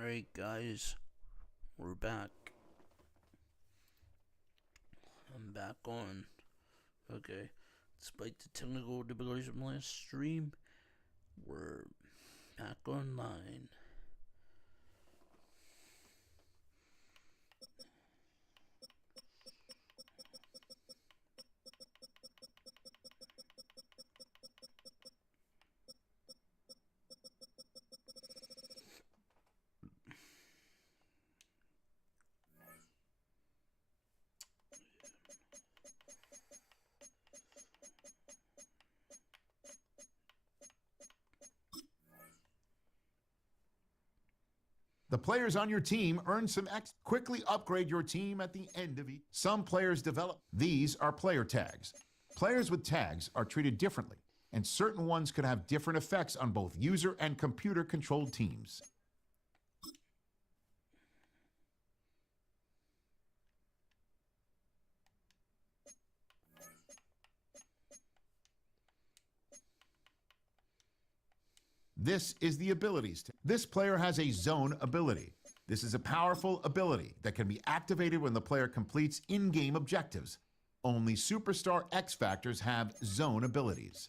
Alright, guys, we're back. I'm back on. Okay, despite the technical difficulties from last stream, we're back online. The players on your team earn some X. Quickly upgrade your team at the end of each. Some players develop. These are player tags. Players with tags are treated differently, and certain ones could have different effects on both user and computer-controlled teams. This is the abilities tag. This player has a zone ability. This is a powerful ability that can be activated when the player completes in-game objectives. Only Superstar X Factors have zone abilities.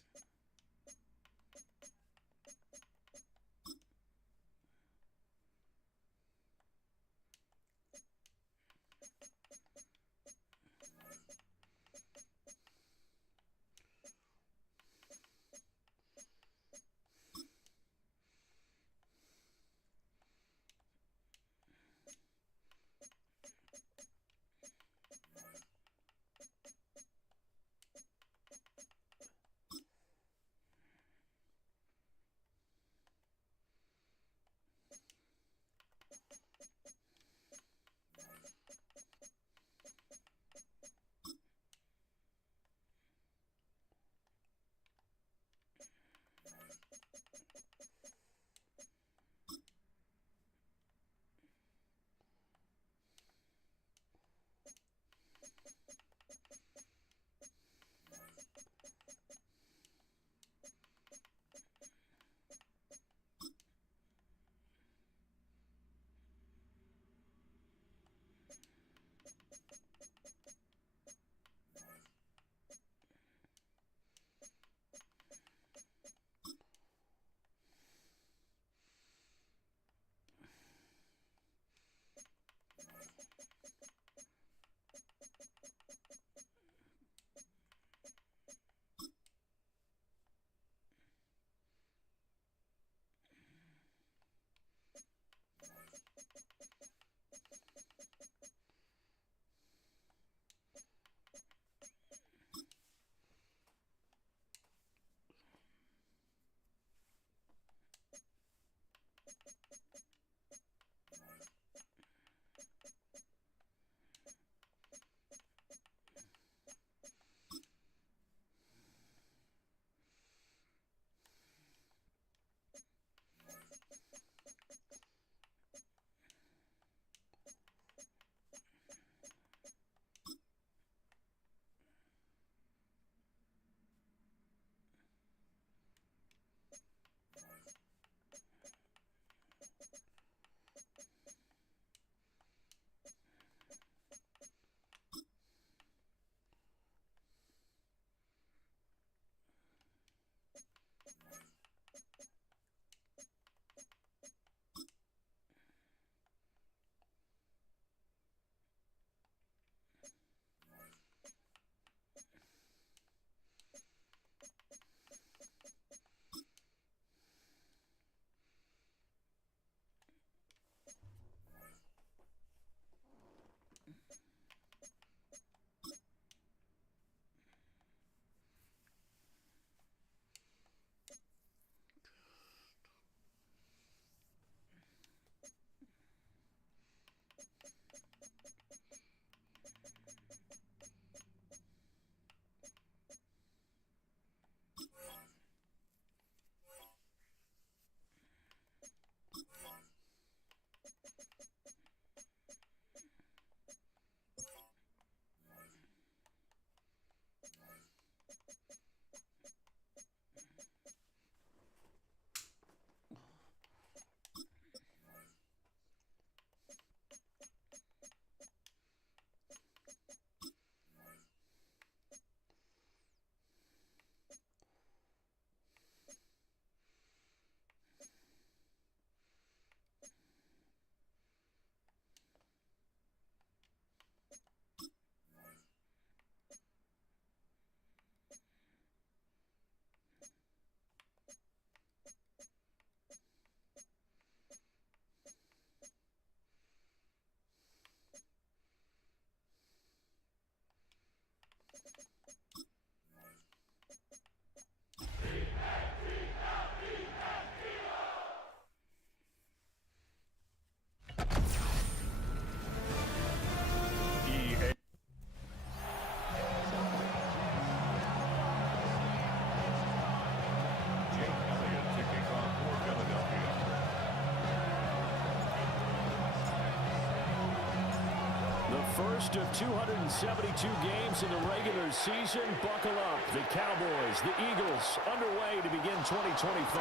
The first of 272 games in the regular season. Buckle up. The Cowboys, the Eagles, underway to begin 2025.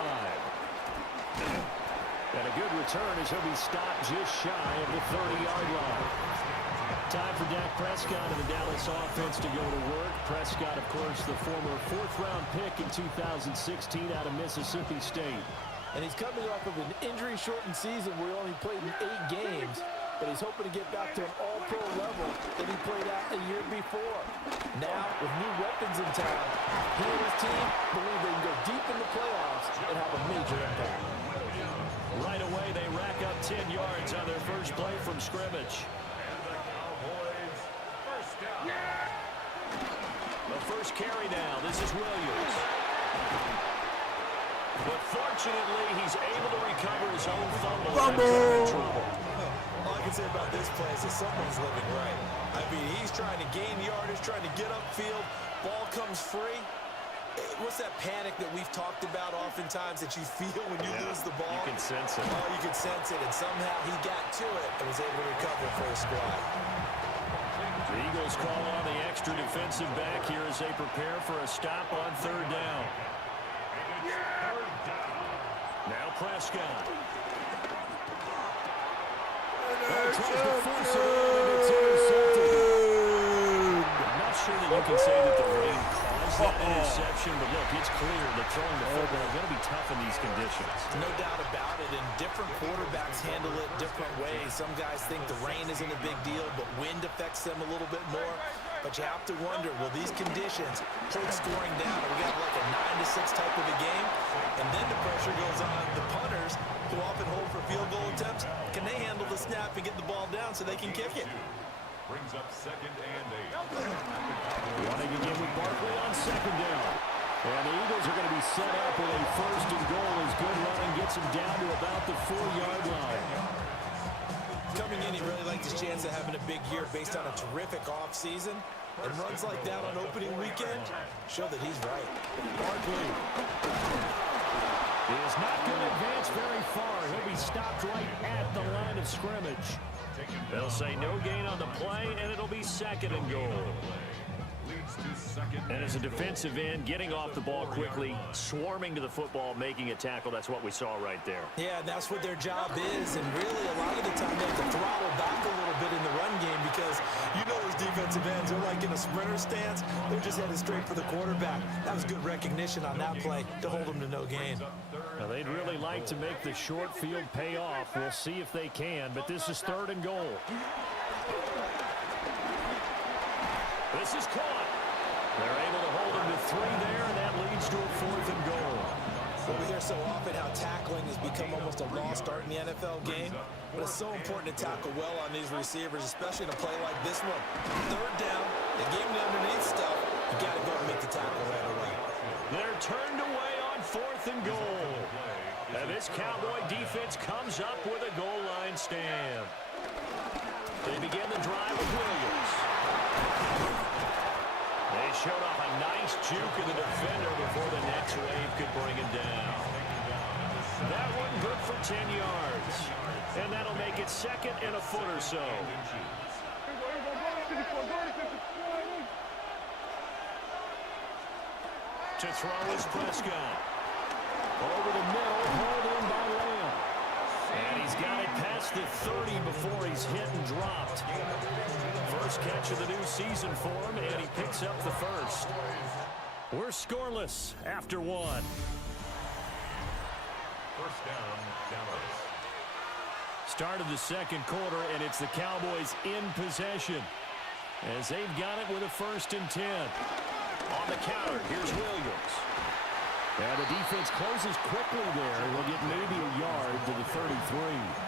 And a good return as he'll be stopped just shy of the 30-yard line. Time for Dak Prescott and the Dallas offense to go to work. Prescott, of course, the former fourth-round pick in 2016 out of Mississippi State. And he's coming off of an injury-shortened season where he only played in 8 games, but he's hoping to get back to an all-pro level that he played at the year before. Now, with new weapons in town, he and his team believe they can go deep in the playoffs and have a major impact. Right away, they rack up 10 yards on their first play from scrimmage. The first carry now. This is Williams. But fortunately, he's able to recover his own fumble. All I can say about this play is that someone's living right. I mean, he's trying to gain yardage, trying to get upfield. Ball comes free. What's that panic that we've talked about oftentimes that you feel when you lose the ball? You can sense it. Oh, you can sense it, and somehow he got to it and was able to recover for his squad. The Eagles call on the extra defensive back here as they prepare for a stop on third down. Now Prescott. Tries to force it in, and it's intercepted. I'm not sure that you can say that the rain caused that interception, but look, it's clear that throwing the football is going to be tough in these conditions. No doubt about it, and different quarterbacks handle it different ways. Some guys think the rain isn't a big deal, but wind affects them a little bit more. But you have to wonder, will these conditions hold scoring down? We got like a 9-6 type of a game, and then the pressure goes on the punters, who often hold for field goal attempts. Can they handle the snap and get the ball down so they can kick it? Brings up 2nd and 8. Running again with Barkley on second down. And the Eagles are going to be set up with a first and goal as good running gets him down to about the 4-yard line. Coming in, he really liked his chance of having a big year based on a terrific offseason. And runs like that on opening weekend show that he's right. Barkley is not going to advance very far. He'll be stopped right at the line of scrimmage. They'll say no gain on the play, and it'll be second and goal. And as a defensive end, getting off the ball quickly, swarming to the football, making a tackle, that's what we saw right there. Yeah, that's what their job is, and really a lot of the time they have to throttle back a little bit in the run game because you know those defensive ends are like in a sprinter stance. They're just headed straight for the quarterback. That was good recognition on that play to hold them to no gain. Now, they'd really like to make the short field pay off. We'll see if they can, but this is third and goal. This is caught. They're able to hold him to 3 there, and that leads to a 4th and goal. Well, we hear so often how tackling has become almost a lost art in the NFL game, but it's so important to tackle well on these receivers, especially in a play like this one. Third down, they gave him the underneath stuff. You got to go and make the tackle right away. They're turned away on 4th and goal. And this Cowboy defense comes up with a goal line stand. They begin the drive with Williams. They showed off a nice juke of the defender before the next wave could bring him down. That one good for 10 yards. And that'll make it second and a foot or so. To throw is Prescott. Over the middle, hauled in by Lamb. And he's got it past the 30 before he's hit and dropped. First catch of the new season for him, and he picks up the first. We're scoreless after 1. First down, Dallas. Start of the second quarter, and it's the Cowboys in possession as they've got it with a 1st and 10. On the counter, here's Williams. And the defense closes quickly there. We'll get maybe a yard to the 33.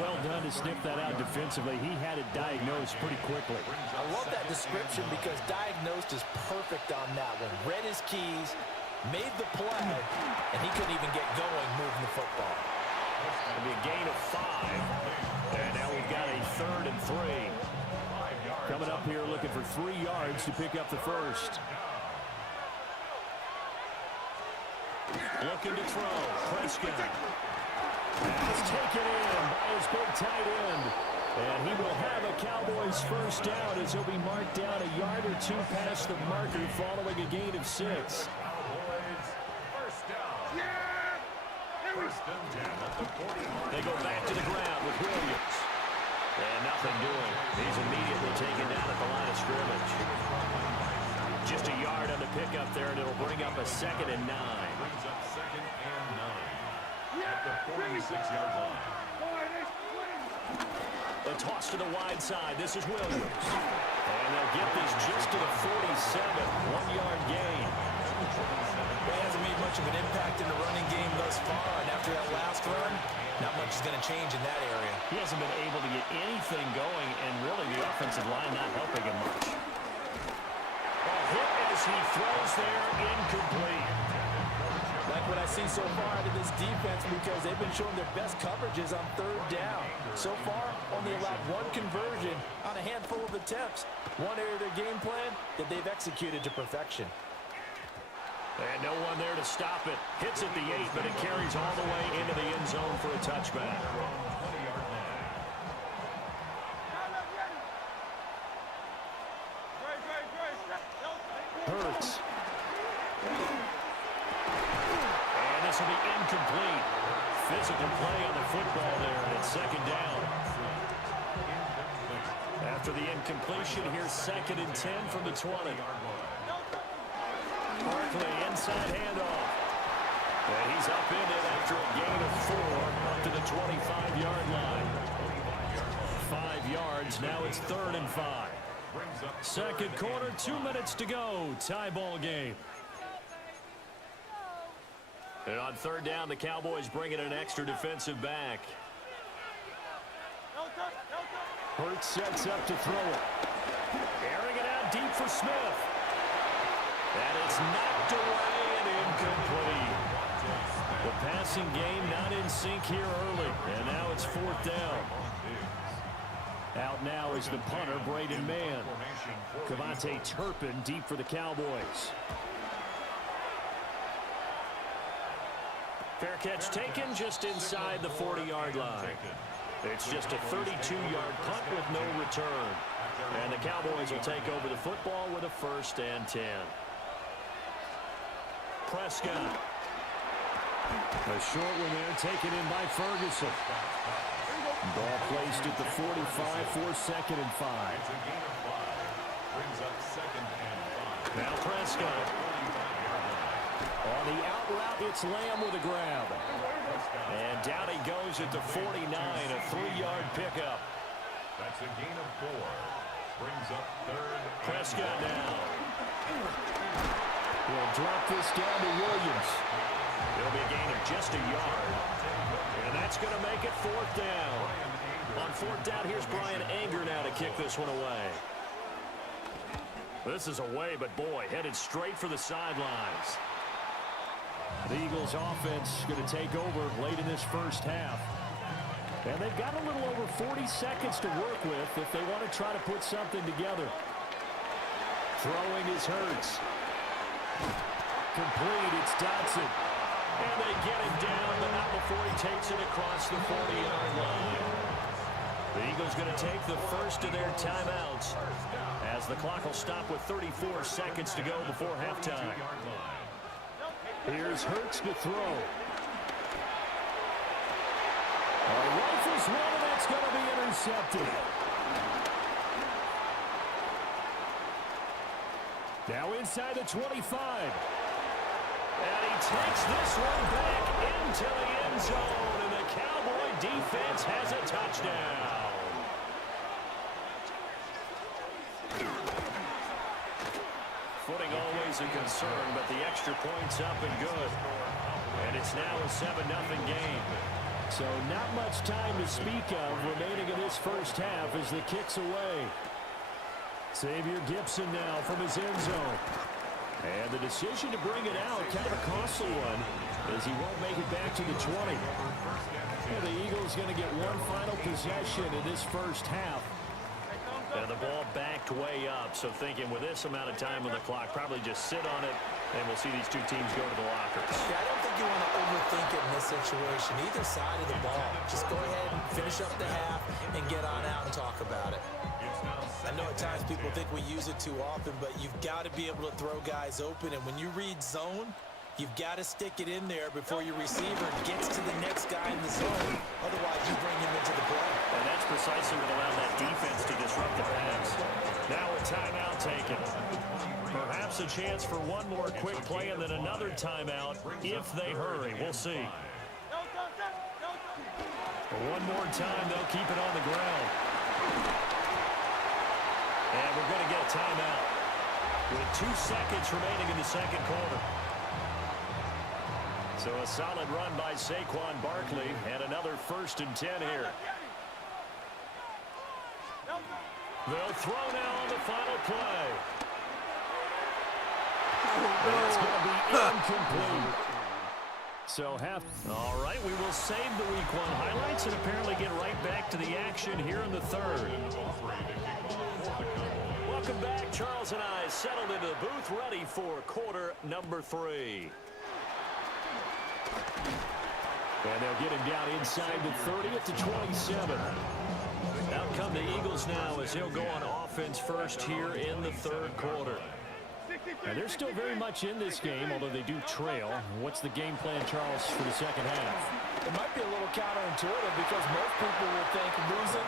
Well done to sniff that out defensively. He had it diagnosed pretty quickly. I love that description because diagnosed is perfect on that one. Read his keys, made the play, and he couldn't even get going moving the football. It'll be a gain of 5. And now we've got a 3rd and 3. Coming up here looking for 3 yards to pick up the first. Looking to throw. Prescott. That's taken in by his big tight end. And he will have a Cowboys first down as he'll be marked down a yard or two past the marker following a gain of 6. Cowboys first down. First and 10 at the 40. They go back to the ground with Williams. And nothing doing. He's immediately taken down at the line of scrimmage. Just a yard on the pickup there, and it'll bring up a 2nd and 9. Brings up 2nd and 9 at the 46-yard line. A toss to the wide side. This is Williams. And they'll get this just to the 47. 1-yard gain. He hasn't made much of an impact in the running game thus far, and after that last run, not much is going to change in that area. He hasn't been able to get anything going, and really the offensive line not helping him much. A hit as he throws there, incomplete. Like what I see so far out of this defense, because they've been showing their best coverages on 3rd down. So far, only allowed 1 conversion on a handful of attempts. One area of their game plan that they've executed to perfection. And no one there to stop it. Hits at the 8, but it carries all the way into the end zone for a touchback. Hurts. And this will be incomplete. Physical play on the football there, and it's 2nd down. After the incompletion, here's 2nd and 10 from the 20. Barkley, inside handoff. And he's up in it after a gain of 4 up to the 25-yard line. 5 yards, now it's 3rd and 5. Second quarter, 2 minutes to go. Tie ball game. And on 3rd down, the Cowboys bring in an extra defensive back. Hurts sets up to throw it. Airing it out deep for Smith. And it's knocked away and incomplete. The passing game not in sync here early. And now it's 4th down. Out now is the punter, Braden Mann. Cavante Turpin deep for the Cowboys. Fair catch taken just inside the 40-yard line. It's just a 32-yard punt with no return. And the Cowboys will take over the football with a 1st and 10. Prescott. A short one there taken in by Ferguson. Ball placed at the 45 for 2nd and 5. Brings up 2nd and 5. Now Prescott. On the out route, it's Lamb with a grab. And down he goes at the 49, a 3-yard pickup. That's a gain of 4. Brings up 3rd. Prescott now. He'll drop this down to Williams. It'll be a gain of just a yard. And that's going to make it 4th down. On 4th down, here's Brian Anger now to kick this one away. This is away, but boy, headed straight for the sidelines. The Eagles offense going to take over late in this first half. And they've got a little over 40 seconds to work with if they want to try to put something together. Throwing is Hurts. Complete, it's Dotson. And they get him down, but not before he takes it across the 40-yard line. The Eagles going to take the first of their timeouts as the clock will stop with 34 seconds to go before halftime. Here's Hurts to throw. Rifles one, and that's going to be intercepted. Now inside the 25. And he takes this one back into the end zone, and the Cowboy defense has a touchdown. Footing always a concern, but the extra point's up and good. And it's now a 7-0 game. So not much time to speak of remaining in this first half as the kick's away. Xavier Gipson now from his end zone. And the decision to bring it out, kind of a costly one, as he won't make it back to the 20. And the Eagles going to get one final possession in this first half. And the ball backed way up, so thinking with this amount of time on the clock, probably just sit on it And we'll see these two teams go to the lockers. Yeah, I don't think you want to overthink it in this situation. Either side of the ball. Just go ahead and finish up the half and get on out and talk about it. I know at times people think we use it too often, but you've got to be able to throw guys open. And when you read zone, you've got to stick it in there before your receiver gets to the next guy in the zone. Otherwise, you bring him into the play. And that's precisely what allowed that defense to disrupt the pass. Now a timeout taken. Perhaps a chance for one more quick play and then another timeout if they hurry. We'll see. One more time, they'll keep it on the ground. And we're going to get a timeout with 2 seconds remaining in the second quarter. So a solid run by Saquon Barkley and another 1st and 10 here. They'll throw now on the final play. And it's going to be incomplete. So all right, we will save the Week 1 highlights and apparently get right back to the action here in the third. Welcome back. Charles and I settled into the booth ready for quarter number 3. And they'll get him down inside the 30 at the 27. Out come the Eagles now as he'll go on offense first here in the third quarter. And they're still very much in this game, although they do trail. What's the game plan, Charles, for the second half? It might be a little counterintuitive because most people will think losing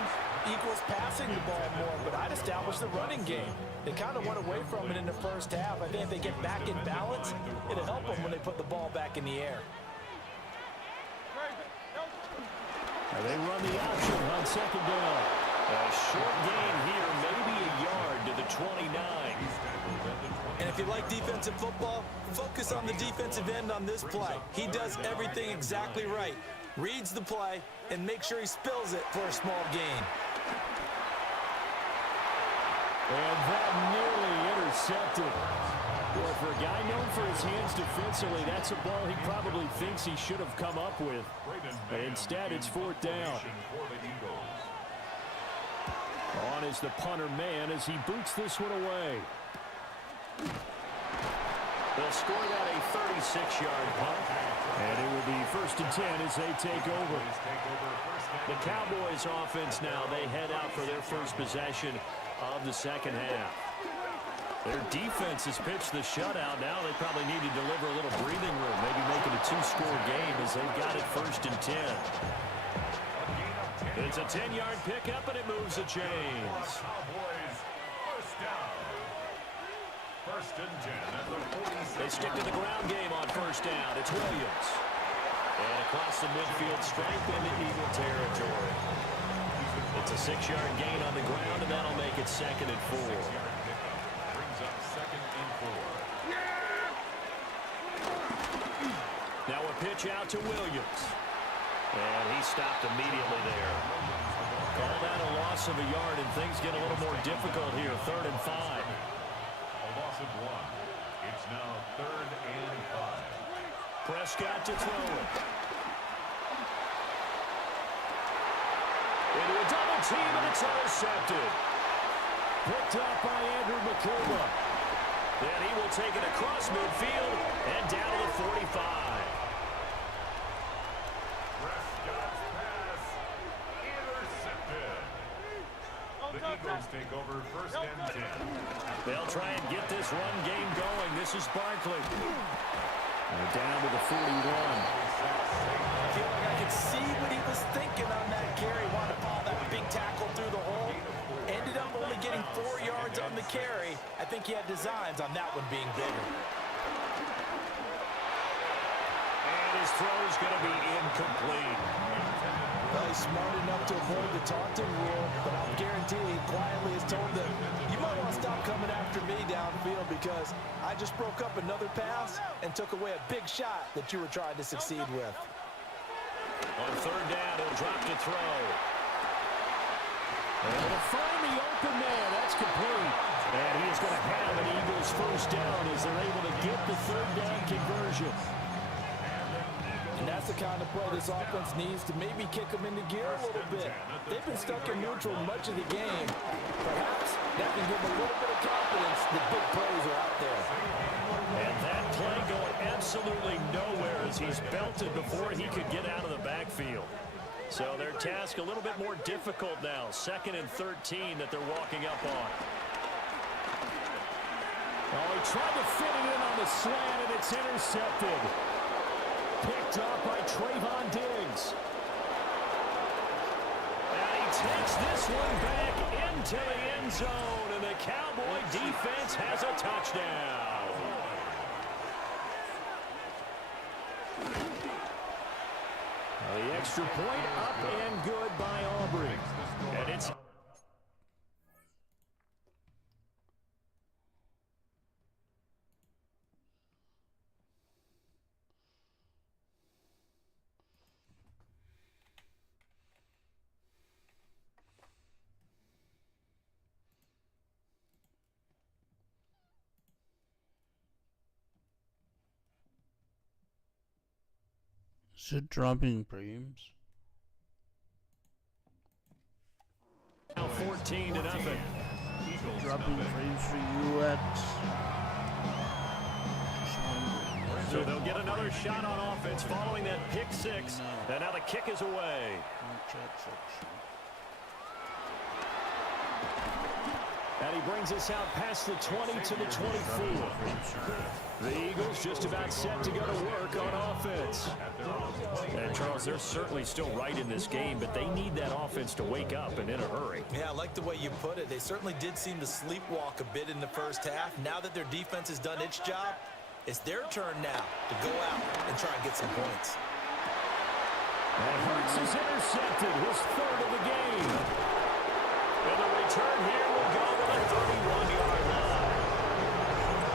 equals passing the ball more, but I'd establish the running game. They kind of went away from it in the first half. I think if they get back in balance, it'll help them when they put the ball back in the air. And they run the option on second down. A short gain here, maybe a yard to the 29. And if you like defensive football, focus on the defensive end on this play. He does everything exactly right. Reads the play and make sure he spills it for a small gain. And that nearly intercepted. Well, for a guy known for his hands defensively, that's a ball he probably thinks he should have come up with. Instead, it's 4th down. On is the punter man as he boots this one away. They'll score that a 36-yard punt. And it will be 1st and 10 as they take over. The Cowboys offense now, they head out for their first possession of the second half. Their defense has pitched the shutout. Now they probably need to deliver a little breathing room, maybe make it a 2-score game as they've got it 1st and 10. It's a 10-yard pickup, and it moves the chains. They stick to the ground game on 1st down. It's Williams. And across the midfield stripe into Eagle territory. It's a 6-yard gain on the ground, and that'll make it 2nd and 4. Now a pitch out to Williams. And he stopped immediately there. Call that a loss of a yard, and things get a little more difficult here. 3rd and 5. A loss of 1. It's now 3rd and 5. Prescott to throw it. Into a double team, and it's intercepted. Picked up by Andrew McCullough. Then he will take it across midfield and down to the 45. Prescott's pass intercepted. The Eagles take over 1st and 10. They'll try and get this run game going. This is Barkley. And down to the 41. I feel like I could see what he was thinking on that carry. Wanted to follow that big tackle through the hole. Ended up only getting 4 yards on the carry. I think he had designs on that one being bigger. And his throw is going to be incomplete. Well, he's smart enough to avoid the taunting rule, but I'll guarantee he quietly has told them, you might want to stop coming after me downfield because I just broke up another pass and took away a big shot that you were trying to succeed with. On 3rd down, he'll drop to throw. And to find the open man, that's complete. And he is going to have an Eagles 1st down as they're able to get the 3rd down conversion. And that's that's the kind of play this offense needs to maybe kick them into gear a little bit. They've been stuck in neutral much of the game. Perhaps that can give them a little bit of confidence that big plays are out there. And that play going absolutely nowhere as he's belted before he could get out of the backfield. So their task a little bit more difficult now. 2nd and 13 that they're walking up on. Oh, he tried to fit it in on the slant, and it's intercepted. Picked up by Trayvon Diggs. And he takes this one back into the end zone, and the Cowboy defense has a touchdown. The extra point up and good by Aubrey. And it's Is it dropping frames? now 14-0. Dropping frames for UX. So they'll get another shot on offense following that pick six. And now the kick is away. And he brings us out past the 20 to the 24. The Eagles just about set to go to work on offense. And Charles, they're certainly still right in this game, but they need that offense to wake up and in a hurry. Yeah, I like the way you put it. They certainly did seem to sleepwalk a bit in the first half. Now that their defense has done its job, it's their turn now to go out and try and get some points. And Hurts is intercepted, his 3rd of the game. And the return here will go to the 31-yard line.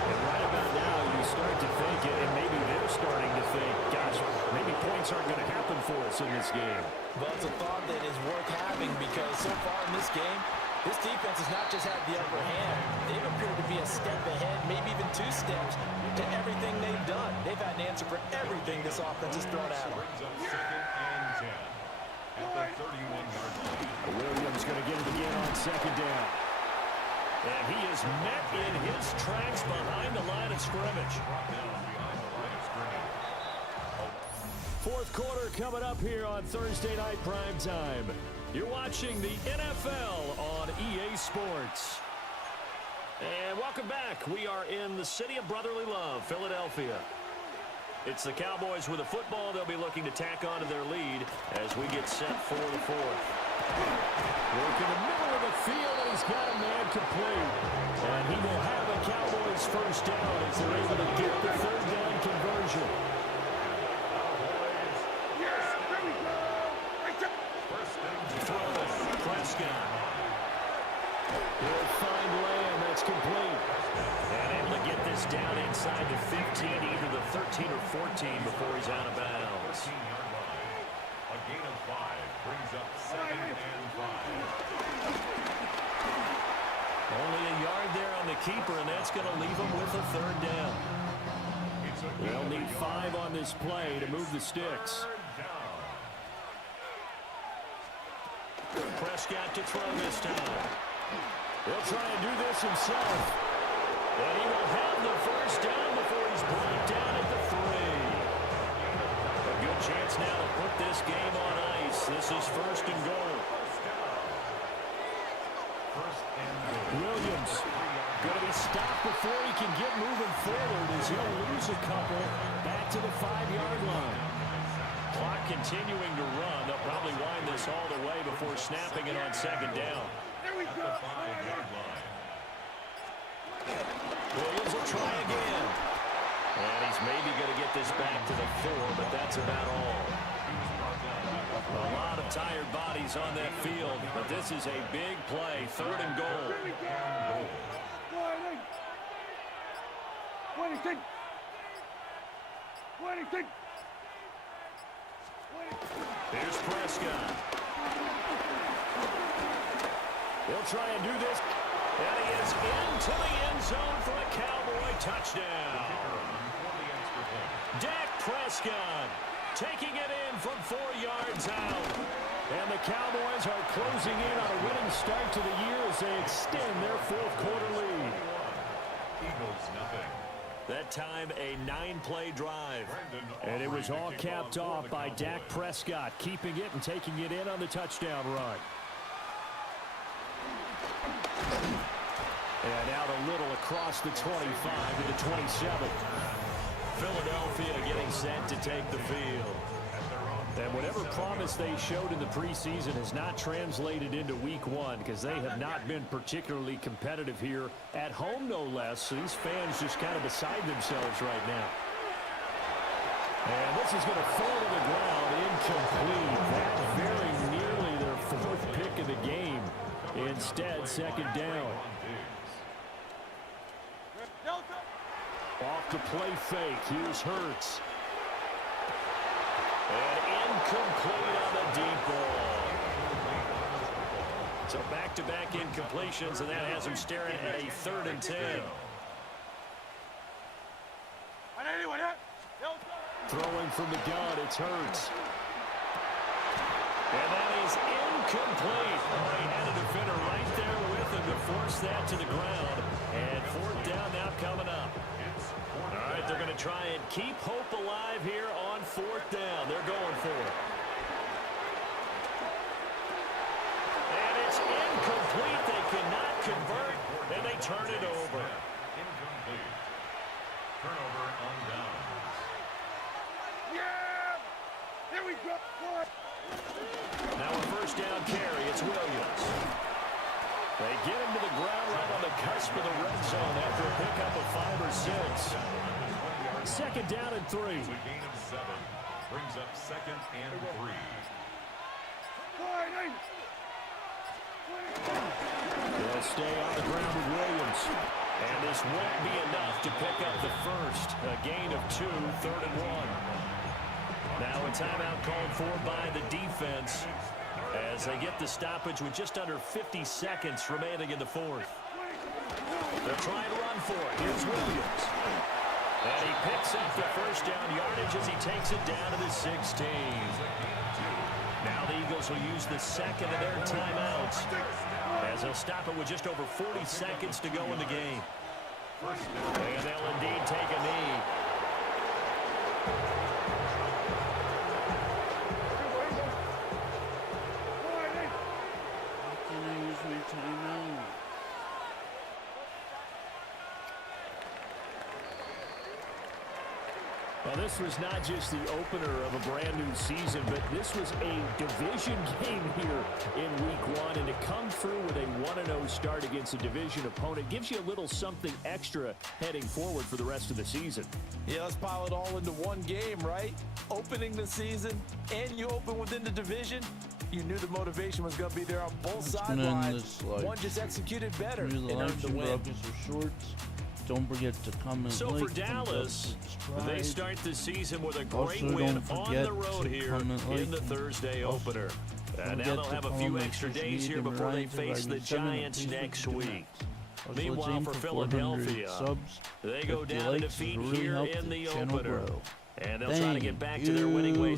And right about now, you start to think, and maybe they're starting to think, gosh, maybe points aren't going to happen for us in this game. But it's a thought that is worth having because so far in this game, this defense has not just had the upper hand. They've appeared to be a step ahead, maybe even 2 steps to everything they've done. They've had an answer for everything this offense has thrown at them. Williams going to get it again on 2nd down. And he is met in his tracks behind the line of scrimmage. 4th quarter coming up here on Thursday Night Prime Time. You're watching the NFL on EA Sports. And welcome back. We are in the city of brotherly love, Philadelphia. It's the Cowboys with a football. They'll be looking to tack on to their lead as we get set for the 4th. Work in the middle of the field, and he's got a man complete. And he will have the Cowboys 1st down as they're able to get the 3rd down conversion. Prescott. He'll find Lamb. That's complete. And able to get this down inside the 15, either the 13 or 14 before he's out of bounds. A gain of 5 brings up 2nd and 5. Only a yard there on the keeper, and that's going to leave him with a 3rd down. They'll need 5 on this play to move the sticks. Prescott to throw this time. He'll try and do this himself. And he will have the 1st down before he's brought down at the 3. A good chance now to put this game on ice. This is 1st and goal. Williams going to be stopped before he can get moving forward as he'll lose a couple back to the 5-yard line. Clock continuing to run. They'll probably wind this all the way before snapping it on 2nd down. Williams will try again. And he's maybe going to get this back to the 4, but that's about all. A lot of tired bodies on that field, but this is a big play. 3rd and goal. Here's Prescott. They'll try and do this. And he is into the end zone for a Cowboy touchdown. Dak Prescott taking it in from 4 yards out. And the Cowboys are closing in on a winning start to the year as they extend their fourth-quarter lead. Eagles nothing. That time, a 9-play drive. And it was all capped off by Dak Prescott, keeping it and taking it in on the touchdown run. And out a little across the 25 to the 27. Philadelphia getting set to take the field. And whatever promise they showed in the preseason has not translated into week one because they have not been particularly competitive here at home, no less. So these fans just kind of beside themselves right now. And this is going to fall to the ground incomplete. That very nearly their fourth pick of the game. Instead, second down. Off the play fake. Here's Hurts. And incomplete on the deep ball. So back-to-back incompletions, and that has him staring at a 3rd and 10. Throwing from the gun, it's Hurts. And that is incomplete. Oh, he had a defender right there with him to force that to the ground. And 4th down now coming up. All right, they're going to try and keep hope alive here on 4th down. They're going for it. And it's incomplete. They cannot convert, and they turn it over. Incomplete. Turnover on downs. Here we go. Now a 1st down carry. It's Williams. They get him to the ground right on the cusp of the red zone after a pickup of 5 or 6. 2nd down and 3. A gain of 7. Brings up 2nd and 3. They'll stay on the ground with Williams. And this won't be enough to pick up the first. A gain of 2, 3rd and 1. Now a timeout called for by the defense as they get the stoppage with just under 50 seconds remaining in the 4th. They're trying to run for it. Here's Williams. And he picks up the 1st down yardage as he takes it down to the 16. Now the Eagles will use the 2nd of their timeouts as they'll stop it with just over 40 seconds to go in the game. And they'll indeed take a knee. Well, this was not just the opener of a brand-new season, but this was a division game here in Week 1. And to come through with a 1-0 start against a division opponent gives you a little something extra heading forward for the rest of the season. Yeah, let's pile it all into one game, right? Opening the season, and you open within the division. You knew the motivation was going to be there on both sidelines. One just executed better and earned the win. Shorts. Don't forget to comment. So for Dallas, they start the season with a great win on the road here in the Thursday opener. And now they'll have a few extra days here before they face the Giants next week. Meanwhile, for Philadelphia, they go down to defeat here in the opener. And they'll try to get back to their winning ways